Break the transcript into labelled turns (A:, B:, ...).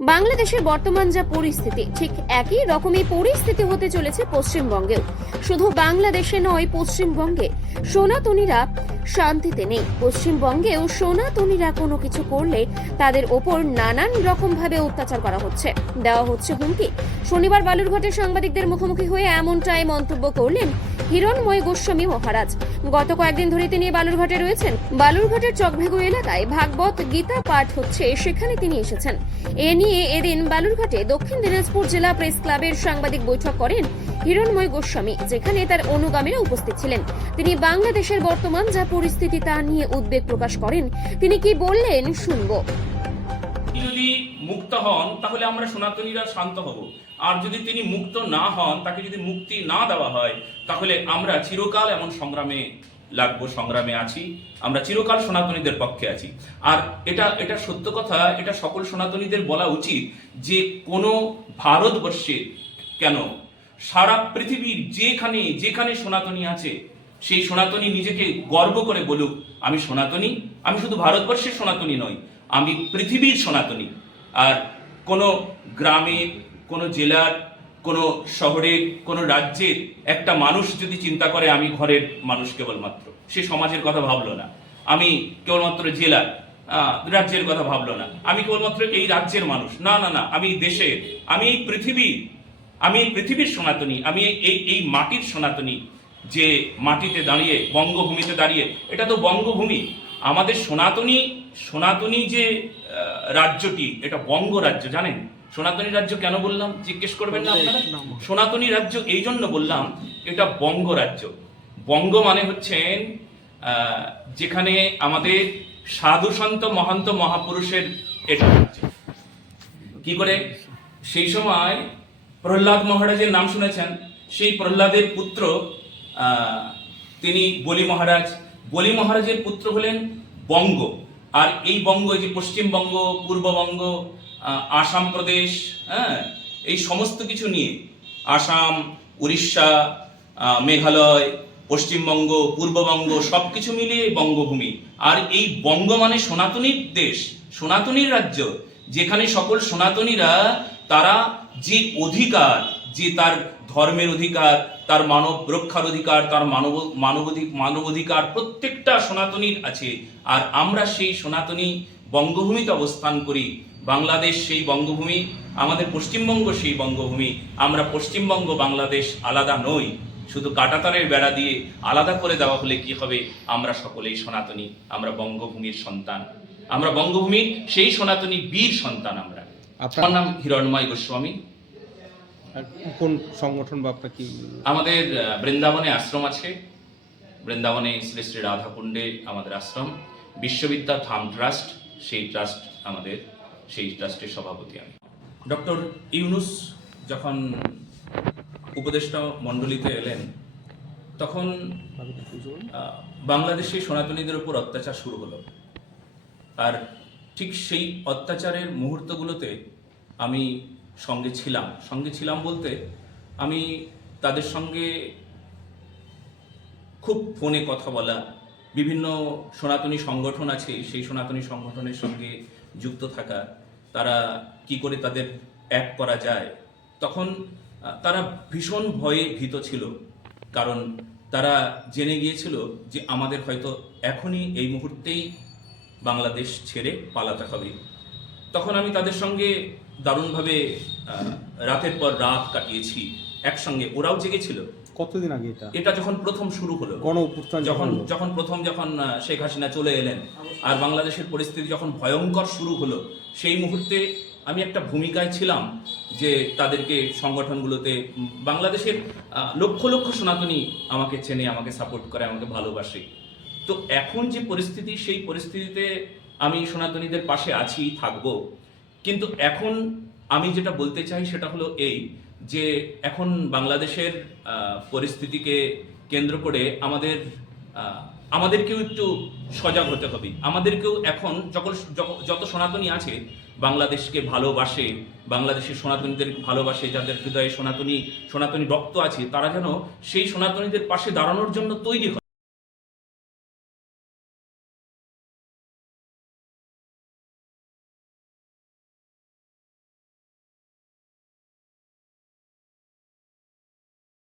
A: বাংলাদেশের বর্তমান যা পরিস্থিতি, ঠিক একই রকমই পরিস্থিতি হতে চলেছে পশ্চিমবঙ্গেও। শুধু বাংলাদেশে নয়, পশ্চিমবঙ্গে সনাতনীরা শান্তিতে নেই। পশ্চিমবঙ্গেও সনাতনীরা কোনো কিছু করলে তাদের ওপর নানান রকম ভাবে অত্যাচার করা হচ্ছে। দেওয়া হচ্ছে হুমকি। শনিবার বালুরঘাটের সাংবাদিকদের মুখোমুখি হয়ে এমনটাই মন্তব্য করলেন হিরণময় গোস্বামী মহারাজ। গত কয়েকদিন ধরে তিনি বালুরঘাটে রয়েছেন। বালুরঘাটের চকভেগু এলাকায় ভাগবত গীতা পাঠ হচ্ছে, সেখানে তিনি এসেছেন। এ নিয়ে এদিন বালুরঘাটে দক্ষিণ দিনাজপুর জেলা প্রেস ক্লাবের সাংবাদিক বৈঠক করেন হিরণময় গোস্বামী, যেখানে তার অনুগামীরা উপস্থিত ছিলেন। তিনি বাংলাদেশের বর্তমান যা পরিস্থিতি তা নিয়ে উদ্বেগ প্রকাশ করেন, তিনি কি বললেন শুনব।
B: যদি মুক্ত হন, তাহলে আমরা সনাতনীরা শান্ত হব। আর যদি তিনি মুক্ত না হন, তাকে যদি মুক্তি না দেওয়া হয়, তাহলে আমরা চিরকাল এমন সংগ্রামে লাগবো, সংগ্রামে আছি। আমরা চিরকাল সনাতনীদের পক্ষে আছি। আর এটা এটা সত্য কথা, এটা সকল সনাতনীদের বলা উচিত যে কোনো ভারতবর্ষে কেন সারা পৃথিবীর যেখানে যেখানে সনাতনী আছে সেই সনাতনী নিজেকে গর্ব করে বলুক, আমি সনাতনী, আমি শুধু ভারতবর্ষের সনাতনী নই, আমি পৃথিবীর সনাতনী। আর কোনো গ্রামের কোনো জেলার, কোনো শহরের কোনো রাজ্যের একটা মানুষ যদি চিন্তা করে, আমি ঘরের মানুষ কেবলমাত্র। সে সমাজের কথা ভাবলো না। আমি কেবলমাত্র জেলার রাজ্যের কথা ভাবলো না। আমি কেবলমাত্র এই রাজ্যের মানুষ। না না না, আমি দেশের, আমি এই পৃথিবীর, আমি এই পৃথিবীর সনাতনী, আমি এই এই মাটির সনাতনী। যে মাটিতে দাঁড়িয়ে, বঙ্গভূমিতে দাঁড়িয়ে, এটা তো বঙ্গভূমি। আমাদের সনাতনী সনাতনী যে রাজ্যটি, এটা বঙ্গ রাজ্য, জানেন? সনাতনী রাজ্য কেন বললাম? জিজ্ঞেস করবেন না আপনারা? সনাতনী রাজ্য এই জন্য বললাম, এটা বঙ্গ রাজ্য। বঙ্গ মানে হচ্ছেন যেখানে আমাদের সাধু সন্ত মহান্ত মহাপুরুষের এটা রাজ্য কি করে? সেই সময় প্রহ্লাদ মহারাজের নাম শুনেছেন। সেই প্রহ্লাদের পুত্র তিনি বলি মহারাজ। বলি মহারাজের পুত্র হলেন বঙ্গ। আর এই বঙ্গ, এই যে পশ্চিমবঙ্গ, পূর্ববঙ্গ আসাম প্রদেশ হ্যাঁ এই সমস্ত কিছু নিয়ে আসাম, উড়িষ্যা মেঘালয়, পশ্চিমবঙ্গ, পূর্ববঙ্গ সব কিছু মিলিয়ে বঙ্গভূমি। আর এই বঙ্গ মানে সনাতনীর দেশ, সনাতনীর রাজ্য। যেখানে সকল সনাতনীরা, তারা যে অধিকার যে তার ধর্মের অধিকার তার মানব রক্ষার অধিকার তার মানব মানবাধিক মানবাধিকার প্রত্যেকটা সনাতনীর আছে। আর আমরা সেই সনাতনী বঙ্গভূমিতে অবস্থান করি। বাংলাদেশ সেই বঙ্গভূমি আমাদের পশ্চিমবঙ্গ সেই বঙ্গভূমি। আমরা পশ্চিমবঙ্গ বাংলাদেশ আলাদা নই। শুধু কাটাতারের বেড়া দিয়ে আলাদা করে দেওয়া হলে কি হবে? আমরা সকলেই সনাতনী আমরা বঙ্গভূমির সন্তান। আমরা বঙ্গভূমির সেই সনাতনী বীর সন্তান আমরা।
C: আপনার-
B: নাম হিরণময় গোস্বামী।
C: আর কোন সংগঠন বা আপনার কি?
B: আমাদের বৃন্দাবনে আশ্রম আছে। বৃন্দাবনে শ্রী শ্রী রাধাকুণ্ডে আমাদের আশ্রম। বিশ্ববিদ্যা থাম ট্রাস্ট সেই ট্রাস্ট আমাদের সেই ট্রাস্টের সভাপতি আমি। ডক্টর ইউনুস যখন উপদেষ্টা মণ্ডলীতে এলেন তখন বাংলাদেশে সনাতনীদের উপর অত্যাচার শুরু হলো। আর ঠিক সেই অত্যাচারের মুহূর্তগুলোতে আমি সঙ্গে ছিলাম। সঙ্গে ছিলাম বলতে আমি তাদের সঙ্গে খুব ফোনে কথা বলা, বিভিন্ন সনাতনী সংগঠন আছে, সেই সনাতনী সংগঠনের সঙ্গে যুক্ত থাকা, তারা কি করে তাদের এক করা যায়। তখন তারা ভীষণ ভয়ে ভীত ছিল, কারণ তারা জেনে গিয়েছিল যে আমাদের হয়তো এখনই এই মুহূর্তেই বাংলাদেশ ছেড়ে পালাতে হবে। তখন আমি তাদের সঙ্গে দারুণভাবে রাতের পর রাত কাটিয়েছি একসঙ্গে। ওরাও জেগেছিল।
C: কতদিন আগে এটা?
B: এটা যখন প্রথম শুরু হলো
C: গণ অভ্যুত্থান
B: যখন যখন প্রথম যখন শেখ হাসিনা চলে এলেন আর বাংলাদেশের পরিস্থিতি যখন ভয়ঙ্কর শুরু হলো সেই মুহূর্তে আমি একটা ভূমিকায় ছিলাম যে তাদেরকে সংগঠনগুলোতে বাংলাদেশের লক্ষ লক্ষ সনাতনী আমাকে চেনে আমাকে সাপোর্ট করে আমাকে ভালোবাসে। তো এখন যে পরিস্থিতি সেই পরিস্থিতিতে আমি সনাতনীদের পাশে আছি থাকব। কিন্তু এখন আমি যেটা বলতে চাই সেটা হলো এই যে এখন বাংলাদেশের পরিস্থিতিকে কেন্দ্র করে আমাদের আমাদেরকেও একটু সজাগ হতে হবে। আমাদেরকেও এখন যখন যত সনাতনী আছে, বাংলাদেশকে ভালোবাসে, বাংলাদেশের সনাতনীদের ভালোবাসে, যাদের হৃদয়ে সনাতনী সনাতনী রক্ত আছে, তারা যেন সেই সনাতনীদের পাশে দাঁড়ানোর জন্য তৈরি হয়।